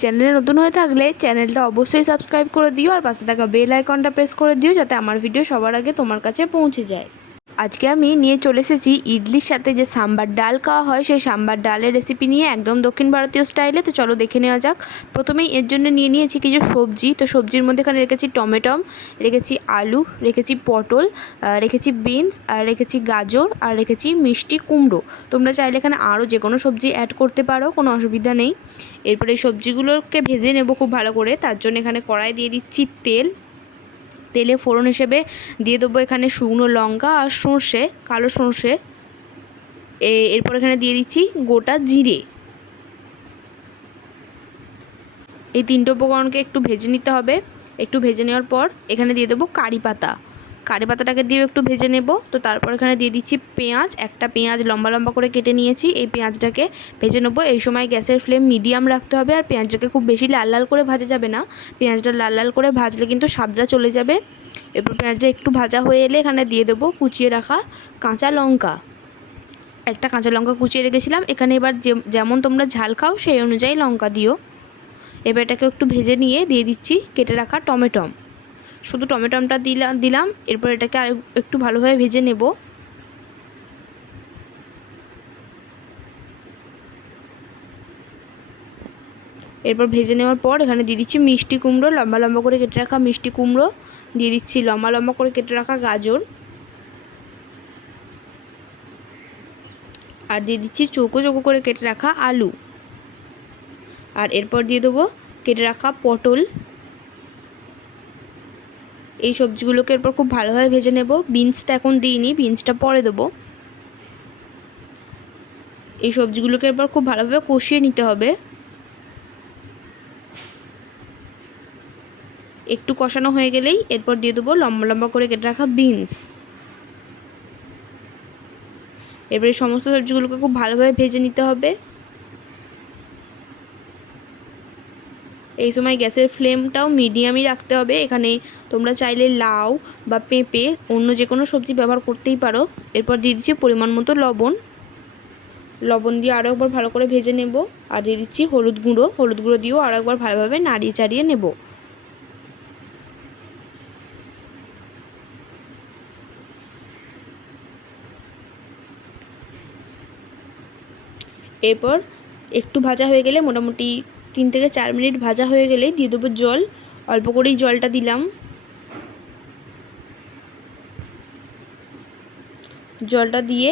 চ্যানেলে নতুন হয়ে থাকলে চ্যানেলটা অবশ্যই সাবস্ক্রাইব করে দিও আর পাশে থাকা বেল আইকনটা প্রেস করে দিও যাতে আমার ভিডিও সবার আগে তোমার কাছে পৌঁছে যায়। আজকে আমি নিয়ে চলে এসেছি ইডলির সাথে যে সাম্বার ডাল খাওয়া হয় সেই সাম্বার ডালের রেসিপি নিয়ে, একদম দক্ষিণ ভারতীয় স্টাইলে। তো চলো দেখে নেওয়া যাক। প্রথমেই এর জন্য নিয়ে নিয়েছি কিছু সবজি। তো সবজির মধ্যে এখানে রেখেছি টমেটো, রেখেছি আলু, রেখেছি পটল, রেখেছি বিনস, আর রেখেছি গাজর, আর রেখেছি মিষ্টি কুমড়ো। তোমরা চাইলে এখানে আরও যে কোনো সবজি অ্যাড করতে পারো, কোনো অসুবিধা নেই। এরপরে এই সবজিগুলোকে ভেজে নেব খুব ভালো করে। তার জন্য এখানে কড়াই দিয়ে দিচ্ছি তেল। তেলে ফোড়ন হিসেবে দিয়ে দেবো এখানে শুকনো লঙ্কা আর সর্ষে, কালো সর্ষে। এরপর এখানে দিয়ে দিচ্ছি গোটা জিরে। এই তিনটে উপকরণকে একটু ভেজে নিতে হবে। একটু ভেজে নেওয়ার পর এখানে দিয়ে দেবো কারি পাতা। কারি পাতাটাকে দিয়ে একটু ভেজে নেব। তো তারপর এখানে দিয়ে দিচ্ছি পেঁয়াজ। একটা পেঁয়াজ লম্বা লম্বা করে কেটে নিয়েছি। এই পেঁয়াজটাকে ভেজে নেব। এই সময় গ্যাসের ফ্লেম মিডিয়াম রাখতে হবে, আর পেঁয়াজটাকে খুব বেশি লাল লাল করে ভাজা যাবে না। পেঁয়াজটা লাল লাল করে ভাজলে কিন্তু স্বাদটা চলে যাবে। এরপর পেঁয়াজটা একটু ভাজা হয়ে এলে এখানে দিয়ে দেবো কুচিয়ে রাখা কাঁচা লঙ্কা। একটা কাঁচা লঙ্কা কুচিয়ে রেখেছিলাম। এখানে এবার যেমন তোমরা ঝাল খাও সেই অনুযায়ী লঙ্কা দিও। এবার এটাকে একটু ভেজে নিয়ে দিয়ে দিচ্ছি কেটে রাখা টমেটো। শুধু টমেটোটা দিলাম। এরপর এটাকে আর একটু ভালোভাবে ভেজে নেব। এরপর ভেজে নেওয়ার পর এখানে দিয়ে দিচ্ছি মিষ্টি কুমড়ো, লম্বা লম্বা করে কেটে রাখা মিষ্টি কুমড়ো। দিয়ে দিচ্ছি লম্বা লম্বা করে কেটে রাখা গাজর, আর দিয়ে দিচ্ছি চৌকো চৌকো করে কেটে রাখা আলু। আর এরপর দিয়ে দেবো কেটে রাখা পটল। এই সবজিগুলোকে এরপর খুব ভালোভাবে ভেজে নেব। বিনসটা এখন দিইনি, বিনসটা পরে দেবো। এই সবজিগুলোকে এরপর খুব ভালোভাবে কষিয়ে নিতে হবে। একটু কষানো হয়ে গেলেই এরপর দিয়ে দেবো লম্বা লম্বা করে কেটে রাখা বিনস। এবারে সমস্ত সবজিগুলোকে খুব ভালোভাবে ভেজে নিতে হবে। এই সময় গ্যাসের ফ্লেমটাও মিডিয়ামই রাখতে হবে। এখানে তোমরা চাইলে লাউ বা পেঁপে অন্য যে কোনো সবজি ব্যবহার করতেই পারো। এরপর দিয়ে দিচ্ছি পরিমাণ মতো লবণ। লবণ দিয়ে আরও একবার ভালো করে ভেজে নেব। আর দিয়ে দিচ্ছি হলুদ গুঁড়ো। হলুদ গুঁড়ো দিয়েও আরও একবার ভালোভাবে নাড়িয়ে চাড়িয়ে নেব। এরপর একটু ভাজা হয়ে গেলে, মোটামুটি 3 থেকে 4 মিনিট ভাজা হয়ে গেলেই দিয়ে দেবো জল। অল্প করেই জলটা দিলাম। জলটা দিয়ে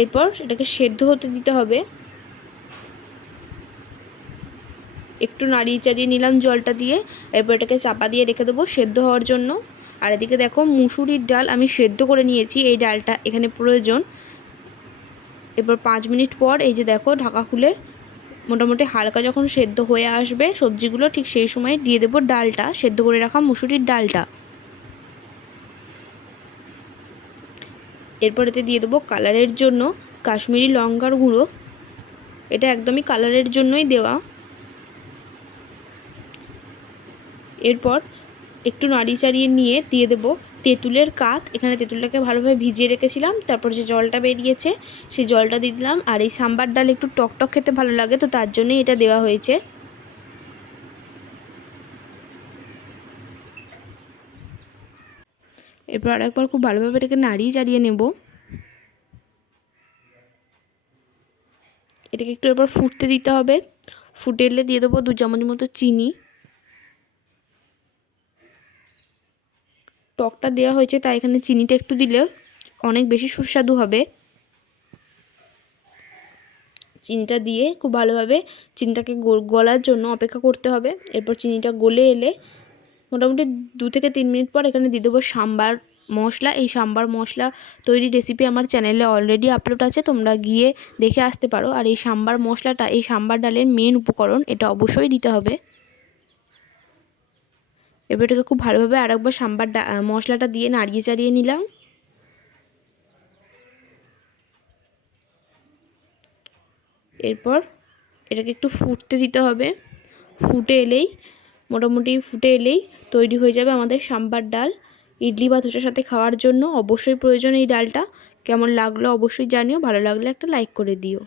এরপর এটাকে সেদ্ধ হতে দিতে হবে। একটু নাড়িয়ে চাড়িয়ে নিলাম জলটা দিয়ে। এরপর এটাকে চাপা দিয়ে রেখে দেবো সেদ্ধ হওয়ার জন্য। আর এদিকে দেখো মুসুরির ডাল আমি সেদ্ধ করে নিয়েছি, এই ডালটা এখানে প্রয়োজন। এরপর 5 মিনিট পর এই যে দেখো ঢাকা খুলে মোটামুটি হালকা যখন সেদ্ধ হয়ে আসবে সবজিগুলো, ঠিক সেই সময় দিয়ে দেবো ডালটা, সেদ্ধ করে রাখা মুসুরির ডালটা। এরপর এতে দিয়ে দেবো কালারের জন্য কাশ্মীরি লঙ্কার গুঁড়ো। এটা একদমই কালারের জন্যই দেওয়া। এরপর একটু নাড়িয়ে চাড়িয়ে নিয়ে দিয়ে দেবো তেঁতুলের কাত। এখানে তেঁতুলটাকে ভালোভাবে ভিজিয়ে রেখেছিলাম, তারপর যে জলটা বেরিয়েছে সেই জলটা দিয়ে দিলাম। আর এই সাম্বার ডাল একটু টকটক খেতে ভালো লাগে, তো তার জন্যই এটা দেওয়া হয়েছে। এরপর আরেকবার খুব ভালোভাবে এটাকে নাড়িয়ে চাড়িয়ে নেব। এটাকে একটু এরপর ফুটতে দিতে হবে। ফুটে এলে দিয়ে দেবো 2 চামচ মতো চিনি। টকটা দেওয়া হয়েছে তাই এখানে চিনিটা একটু দিলে অনেক বেশি সুস্বাদু হবে। চিনিটা দিয়ে খুব ভালোভাবে চিনিটাকে গলার জন্য অপেক্ষা করতে হবে। এরপর চিনিটা গলে এলে মোটামুটি 2 থেকে 3 মিনিট পর এখানে দিয়ে দেবো সাম্বার মশলা। এই সাম্বার মশলা তৈরি রেসিপি আমার চ্যানেলে অলরেডি আপলোড আছে, তোমরা গিয়ে দেখে আসতে পারো। আর এই সাম্বার মশলাটা এই সাম্বার ডালের মেন উপকরণ, এটা অবশ্যই দিতে হবে। এবার এটাকে খুব ভালোভাবে আরেকবার সাম্বার মশলাটা দিয়ে নাড়িয়ে চাড়িয়ে নিলাম। এরপর এটাকে একটু ফুটতে দিতে হবে। মোটামুটি ফুটে এলেই তৈরি হয়ে যাবে আমাদের সাম্বার ডাল। ইডলি বা ধোসার সাথে খাওয়ার জন্য অবশ্যই প্রয়োজন এই ডালটা। কেমন লাগলো অবশ্যই জানিও, ভালো লাগলে একটা লাইক করে দিও।